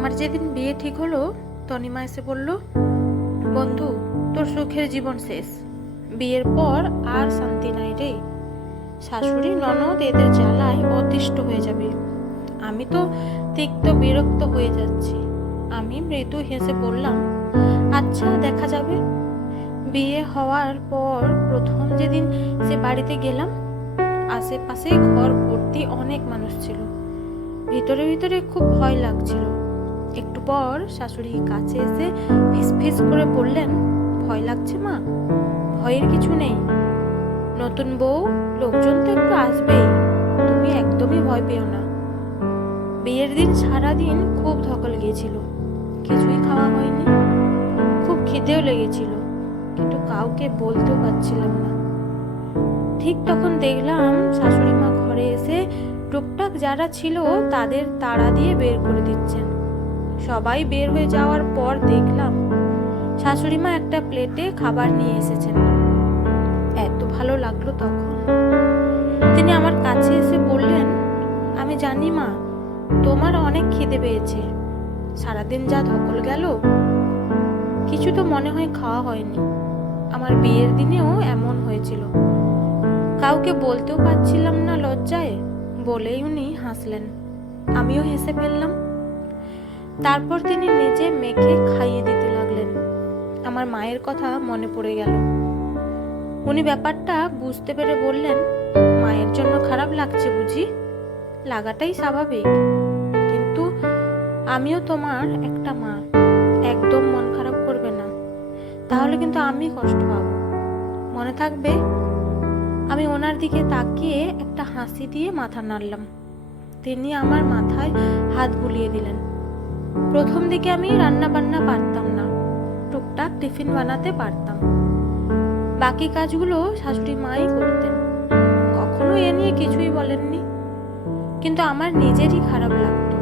আমার যেদিন বিয়ে ঠিক হলো, তনিমা এসে বলল, বন্ধু, তোর সুখের জীবন শেষ। বিয়ের পর আর শান্তি নাই রে। শাশুড়ি ননদ এদের জ্বালায় অতিষ্ঠ হয়ে যাবে। আমি তো তিক্ত বিরক্ত হয়ে যাচ্ছি। আমি মৃদু হেসে বললাম, আচ্ছা, দেখা যাবে। বিয়ে হওয়ার পর প্রথম যেদিন সে বাড়িতে গেলাম, আশেপাশে ঘর ভর্তি অনেক মানুষ ছিল। ভিতরে ভিতরে খুব ভয় লাগছিল। একটু পর শাশুড়ি কাছে এসে ফিসফিস করে বললেন, ভয় লাগছে মা? ভয়ের কিছু নেই। নতুন বউ, লোকজন তো একটু আসবেই, তুমি একদমই ভয় পেও না। বিয়ের দিন সারাদিন খুব ধকল গিয়েছিল, কিছুই খাওয়া হয়নি। খুব খিদেও লেগেছিল, কিন্তু কাউকে বলতেও পারছিলাম না। ঠিক তখন দেখলাম শাশুড়ি মা ঘরে এসে টুকটাক যারা ছিল তাদের তাড়া দিয়ে বের করে দিচ্ছেন। সবাই বের হয়ে যাওয়ার পর দেখলাম শাশুড়ি মা একটা প্লেটে খাবার নিয়ে এসেছেন। এত ভালো লাগলো তখন। তিনি আমার কাছে এসে বললেন, আমি জানি মা, তোমার অনেক খিদে পেয়েছে। সারাদিন যা ধকল গেল, কিছু তো মনে হয় খাওয়া হয়নি। আমার বিয়ের দিনেও এমন হয়েছিল, কাউকে বলতেও পারছিলাম না লজ্জায়। বলেই উনি হাসলেন, আমিও হেসে ফেললাম। তারপর তিনি নিজে মেখে খাইয়ে দিতে লাগলেন। আমার মায়ের কথা মনে পড়ে গেল। উনি ব্যাপারটা বুঝতে পেরে বললেন, মায়ের জন্য খারাপ লাগছে বুঝি? লাগাটাই স্বাভাবিক, কিন্তু আমিও তোমার একটা মা। একদম মন খারাপ করবে না, তাহলে কিন্তু আমি কষ্ট পাবো। মনে থাকবে? আমি ওনার দিকে তাকিয়ে একটা হাসি দিয়ে মাথা নাড়লাম। তিনি আমার মাথায় হাত বুলিয়ে দিলেন। প্রথম দিকে আমি রান্না বান্না পারতাম না, টুকটাক টিফিন বানাতে পারতাম। বাকি কাজগুলো শাশুড়ি মাই করতেন। কখনো এ নিয়ে কিছুই বলেননি, কিন্তু আমার নিজেরই খারাপ লাগতো।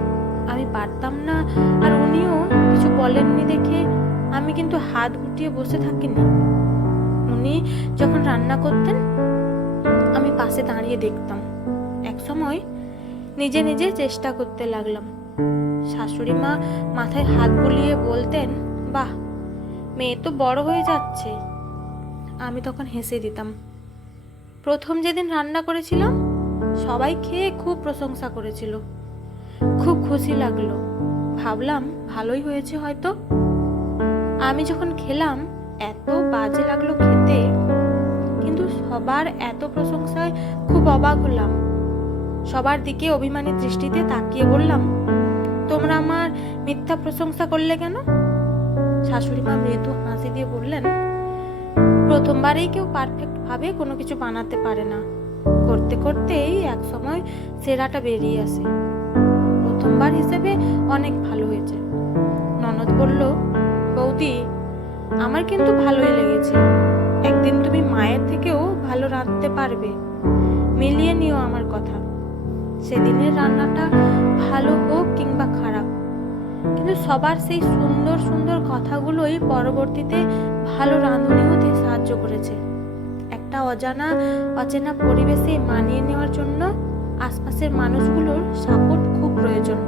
আমি পারতাম না, আর উনিও কিছু বলেননি দেখে আমি কিন্তু হাত গুটিয়ে বসে থাকিনি। উনি যখন রান্না করতেন, আমি পাশে দাঁড়িয়ে দেখতাম। এক সময় নিজে নিজে চেষ্টা করতে লাগলাম। শাশুড়ি মা মাথায় হাত বুলিয়ে বলতেন, বাহ, মেয়ে তো বড় হয়ে যাচ্ছে। আমি তখন হেসে দিতাম। প্রথম যেদিন রান্না করেছিলাম, সবাই খেয়ে খুব প্রশংসা করেছিল। খুব খুশি লাগলো। ভাবলাম ভালোই হয়েছে হয়তো। আমি যখন খেলাম, এত বাজে লাগলো খেতে, কিন্তু সবার এত প্রশংসায় খুব অবাক হলাম। সবার দিকে অভিমানী দৃষ্টিতে তাকিয়ে বললাম, তোমরা আমার মিথ্যা প্রশংসা করলে কেন? শাশুড়ি মা মৃদু হাসি দিয়ে বললেন, প্রথমবারেই কেউ পারফেক্ট ভাবে কোনো কিছু বানাতে পারে না। করতে করতেই এক সময় সেরাটা বেরিয়ে আসে। প্রথমবার হিসেবে অনেক ভালো হয়েছে। ননদ বলল, বৌদি, আমার কিন্তু ভালোই লেগেছে। একদিন তুমি মায়ের থেকেও ভালো রাঁধতে পারবে। মিলিয়ে নিও আমার কথা। সেদিনের রান্নাটা ভালো হোক কিংবা খারাপ, কিন্তু সবার সেই সুন্দর সুন্দর কথাগুলোই পরবর্তীতে ভালো রাঁধুনি হতে সাহায্য করেছে। একটা অচেনা পরিবেশে মানিয়ে নেওয়ার জন্য আশপাশের মানুষগুলোর সাপোর্ট খুব প্রয়োজন।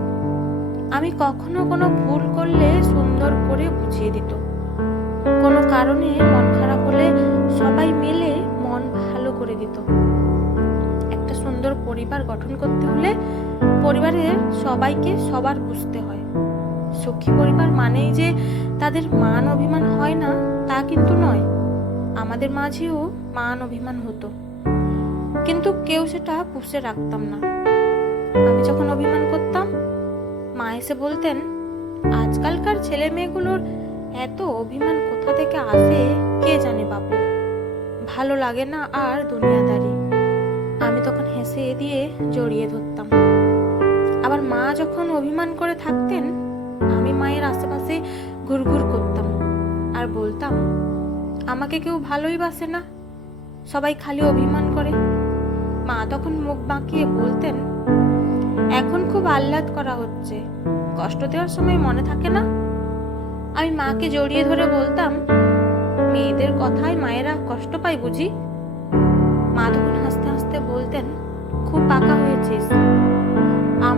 আমি কখনো কোনো ভুল করলে সুন্দর করে বুঝিয়ে দিত। কোনো কারণে মন খারাপ হলে সবাই মিলে মন ভালো করে দিত। একটা সুন্দর পরিবার গঠন করতে হলে পরিবারের সবাইকে সবার বুঝতে হয়। সুখী পরিবার মানেই যে তাদের মান অভিমান হয় না, তা কিন্তু নয়। আমাদের মাঝেও মান অভিমান হতো, কিন্তু কেউ সেটা পুষে রাখতাম না। আমি যখন অভিমান করতাম, মা এসে বলতেন, আজকালকার ছেলে মেয়েগুলোর এত অভিমান কোথা থেকে আসে কে জানে বাপু, ভালো লাগে না আর দুনিয়াদারি। আমি তখন হেসে দিয়ে জড়িয়ে ধরতাম। আবার মা যখন অভিমান করে থাকতেন, আমি মায়ের আশেপাশে ঘুরঘুর করতাম আর বলতাম, আমাকে কেউ ভালোই বাসে না, সবাই খালি অভিমান করে। মা তখন মুখ বাঁকিয়ে বলতেন, এখন খুব আহ্লাদ করা হচ্ছে, কষ্ট দেওয়ার সময় মনে থাকে না? আমি মাকে জড়িয়ে ধরে বলতাম, মেয়েদের কথায় মায়েরা কষ্ট পায় বুঝি? মা তখন হাসতে হাসতে বলতেন, খুব পাকা হয়েছিস।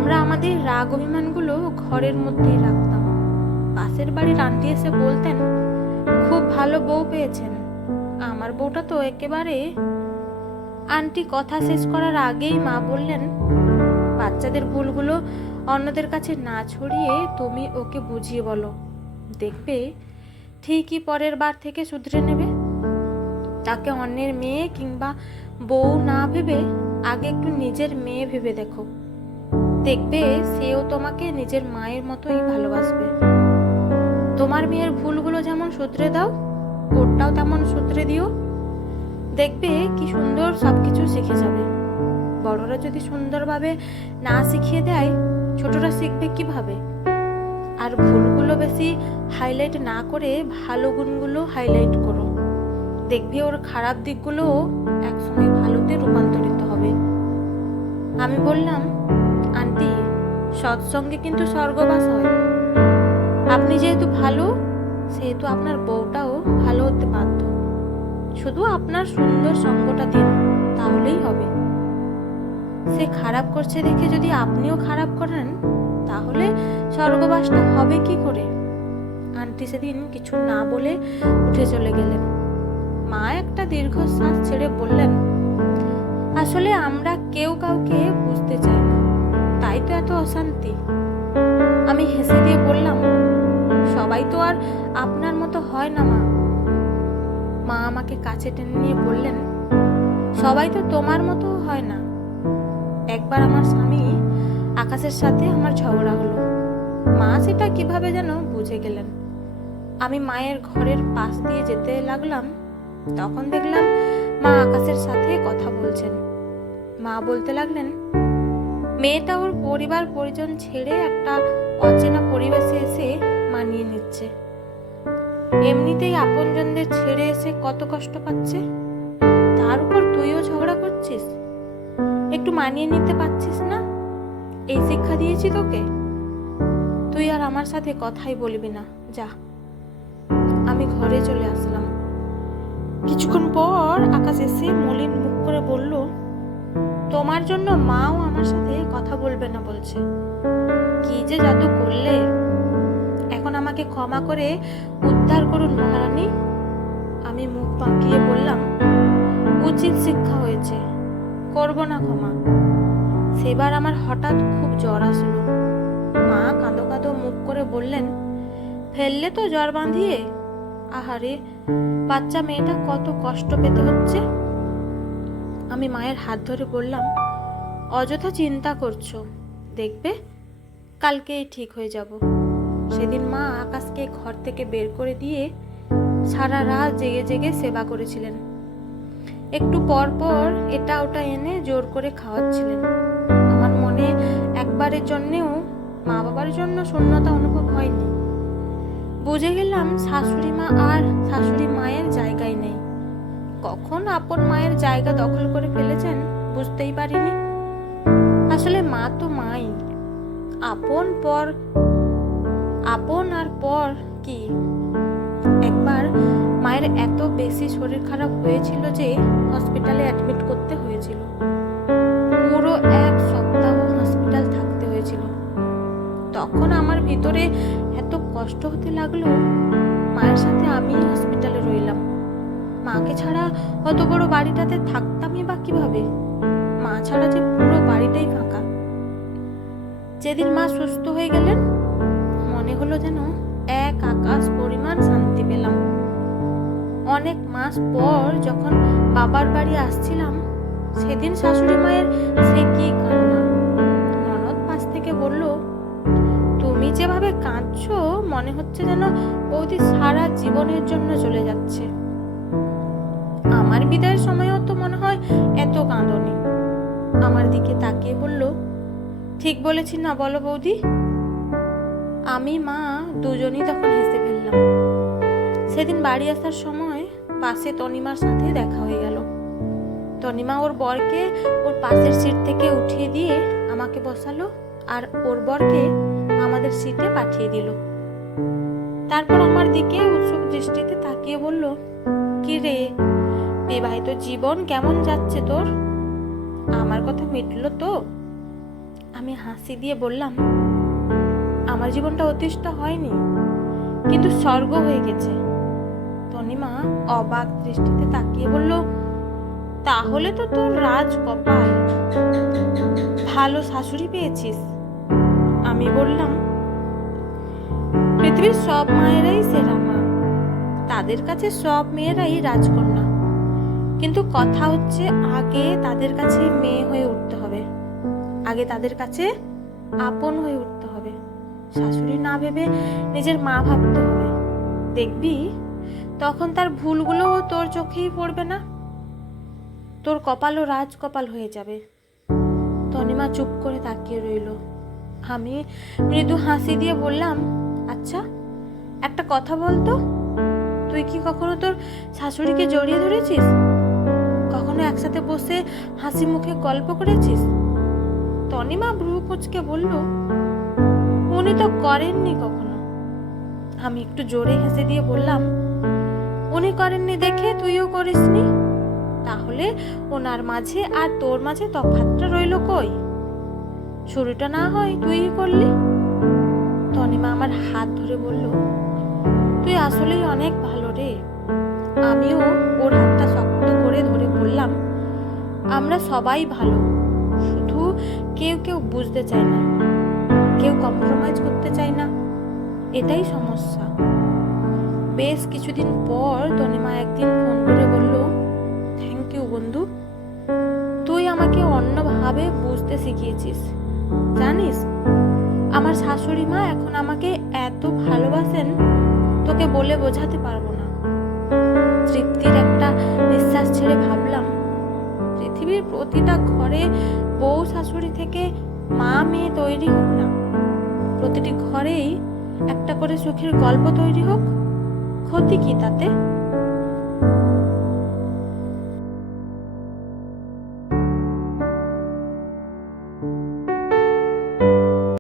আমরা আমাদের রাগ অভিমানগুলো ঘরের মধ্যেই রাখতাম। পাশের বাড়ির আন্টি এসে বলতেন, খুব ভালো বউ পেয়েছেন। আমার বউটা তো একেবারে। আন্টি কথা শেষ করার আগেই মা বললেন, বাচ্চাদের ভুলগুলো অন্যদের কাছে না ছড়িয়ে তুমি ওকে বুঝিয়ে বলো, দেখবে ঠিকই পরের বার থেকে শুধরে নেবে। তাকে অন্যের মেয়ে কিংবা বউ না ভেবে আগে একটু নিজের মেয়ে ভেবে দেখো, দেখবে সেও তোমাকে নিজের মায়ের মতোই ভালোবাসবে। তোমার মেয়ের ভুলগুলো যেমন শুধরে দাও, ওরটাও তেমন শুধরে দিও, দেখবে কি সুন্দর সবকিছু শিখে যাবে। বড়রা যদি সুন্দরভাবে না শিখিয়ে দেয়, ছোটরা শিখবে কিভাবে? আর ভুলগুলো বেশি হাইলাইট না করে ভালো গুণগুলো হাইলাইট করো, দেখবে ওর খারাপ দিকগুলো একসময় ভালোতে রূপান্তরিত হবে। আমি বললাম, আন্টি, সৎসঙ্গে কিন্তু স্বর্গবাস হয়। আপনি যেহেতু ভালো, সেহেতু আপনার বউটাও ভালো হতে বাধ্য। শুধু আপনার সুন্দর সঙ্গটা দিন, তাহলেই হবে। সে খারাপ করছে দেখে যদি আপনিও খারাপ করেন, তাহলে স্বর্গবাসটা হবে কি করে? আন্টি সেদিন কিছু না বলে উঠে চলে গেলেন। মা একটা দীর্ঘশ্বাস ছেড়ে বললেন, আসলে আমরা কেউ কাউকে বুঝতে চাই না, তাই তো এত অশান্তি। আমি হেসে দিয়ে বললাম, সবাই তো আর আপনার মতো হয় না মা। মা আমাকে কাছে টেনে নিয়ে বললেন, সবাই তো তোমার মতো হয় না। একবার আমার স্বামী আকাশের সাথে আমার ঝগড়া হলো। মা সেটা কিভাবে যেন বুঝে গেলেন। আমি মায়ের ঘরের পাশ দিয়ে যেতে লাগলাম, তখন দেখলাম মা আকাশের সাথে কথা বলছেন। মা বলতে লাগলেন, মেয়েটা ওর পরিবার পরিজন ছেড়ে একটা অচেনা পরিবেশে এসে মানিয়ে নিচ্ছে। এমনিতেই আপনজনদের ছেড়ে এসে কত কষ্ট পাচ্ছে, তার উপর তুইও ঝগড়া করছিস। একটু মানিয়ে নিতে পারছিস না? এই শিক্ষা দিয়েছি তোকে? তুই আর আমার সাথে কথাই বলবি না, যা। আমি ঘরে চলে আসলাম। কিছুক্ষণ পর আকাশ এসে মলিন মুখ করে বলল, তোমার জন্য মাও আমার সাথে কথা বলবে না বলছে। কি যে জাদু করলে! এখন আমাকে ক্ষমা করে উদ্ধার করুন মহারানী। আমি মুখ বাঁকিয়ে বললাম, উচিত শিক্ষা হয়েছে, করব না ক্ষমা। সেবার আমার হঠাৎ খুব জ্বর আসলো। মা কাঁদো কাঁদো মুখ করে বললেন, ফেললে তো জ্বর বাঁধিয়ে। আহারে, বাচ্চা মেয়েটা কত কষ্ট পেতে হচ্ছে। আমি মায়ের হাত ধরে বললাম, অযথা চিন্তা করছো, দেখবে কালকেই ঠিক হয়ে যাব। সেদিন মা আকাশকে ঘর থেকে বের করে দিয়ে সারা রাত জেগে জেগে সেবা করেছিলেন। একটু পর পর এটা ওটা এনে জোর করে খাওয়াচ্ছিলেন। আমার মনে একবারের জন্যেও মা বাবার জন্য শূন্যতা অনুভব হয়নি। বুঝে গেলাম শাশুড়ি মা আর শাশুড়ি মায়ের জায়গায় নেই। কখন আপন মায়ের জায়গা দখল করে ফেলেছেন বুঝতেই পারিনি। আসলে মা তো মাই, আপন আর পর কি। একবার মায়ের এত বেশি শরীর খারাপ হয়েছিল যে হসপিটালে অ্যাডমিট করতে হয়েছিল। পুরো 1 সপ্তাহ হসপিটাল থাকতে হয়েছিল। তখন আমার ভিতরে এত কষ্ট হতে লাগলো, মায়ের সাথে আমি হসপিটালে রইলাম। মাকে ছাড়া অত বড় বাড়িটাতে থাকতামই বা কিভাবে? মা ছাড়া যে পুরো বাড়িটাই ফাঁকা। যেদিন মা সুস্থ হয়ে গেলেন, মনে হলো যেন এক আকাশ পরিমাণ শান্তি পেলাম। অনেক মাস পর যখন বাবার বাড়ি আসছিলাম, সেদিন শাশুড়ি মায়ের সে কি কান্না! ননদ পাশ থেকে বলল, তুমি যেভাবে কাঁদছো মনে হচ্ছে যেন বৌদি সারা জীবনের জন্য চলে যাচ্ছে। আমার বিদায়ের সময়ও তো মনে হয় এত কাঁদনি। আমার দিকে তাকিয়ে বলল, ঠিক বলেছি না বলো বৌদি? আমি মা দুজনই তখন হেসে ফেললাম। সেদিন বাড়ি আসার সময় পাশে তনিমার সাথে দেখা হয়ে গেল। তনিমা ওর বরকে ওর পাশের সিট থেকে উঠিয়ে দিয়ে আমাকে বসালো আর ওর বরকে আমাদের সিটে পাঠিয়ে দিল। তারপর আমার দিকে উৎসুক দৃষ্টিতে তাকিয়ে বলল, কি রে, বিবাহিত জীবন কেমন যাচ্ছে তোর? আমার কথা মিটলো তো? আমি হাসি দিয়ে বললাম, আমার জীবনটা অতিষ্ঠ হয়নি, কিন্তু স্বর্গ হয়ে গেছে। তনিমা অবাক দৃষ্টিতে তাকিয়ে বলল, তাহলে তো তোর রাজ কপাল, ভালো শাশুড়ি পেয়েছিস। আমি বললাম, পৃথিবীর সব মায়েরাই সেরা মা, তাদের কাছে সব মেয়েরাই রাজকন্যা, কিন্তু কথা হচ্ছে আগে তাদের কাছে মেয়ে হয়ে উঠতে হবে, আগে তাদের কাছে আপন হয়ে উঠতে হবে, শাশুড়ি না ভেবে নিজের মা ভাবতে হবে। দেখবি তখন তার ভুলগুলো তোর চোখেই পড়বে না, তোর কপালও রাজকপাল হয়ে যাবে। তনিমা চুপ করে তাকিয়ে রইল। আমি মৃদু হাসি দিয়ে বললাম, আচ্ছা একটা কথা বলতো, তুই কি কখনো তোর শাশুড়িকে জড়িয়ে ধরেছিস? কখনো একসাথে বসে হাসি মুখে গল্প করেছিস? তনিমা ভ্রু কুঁচকে বলল, উনি তো করেননি কখনো। আমি একটু জোরে হেসে দিয়ে বললাম, উনি করেননি দেখে তুইও করিসনি, তাহলে ওনার মাঝে আর তোর মাঝে তফাৎটা রইল কই? শুরুটা না হয় তুই করলি। তনিমা আমার হাত ধরে বলল, তুই আসলেই অনেক ভালো রে। আমিও ওর হাতটা শক্ত করে ধরে বললাম, আমরা সবাই ভালো, শুধু কেউ কেউ বুঝতে চায় না, কেউ কম্প্রোমাইজ করতে চায় না, এটাই সমস্যা। বেশ কিছুদিন পর তনিমা একদিন ফোন করে বলল, থ্যাংক ইউ বন্ধু, তুই আমাকে অন্যভাবে বুঝতে শিখিয়েছিস। জানিস, আমার শাশুড়ি মা এখন আমাকে এত ভালোবাসেন, তোকে বলে বোঝাতে পারবো না। তৃপ্তির একটা নিঃশ্বাস ছেড়ে ভাবলাম, পৃথিবীর প্রতিটা ঘরে বউ শাশুড়ি থেকে মা মেয়ে তৈরি হোক না, প্রতিটি ঘরেই একটা করে সুখের গল্প তৈরি হোক, ক্ষতি কি তাতে?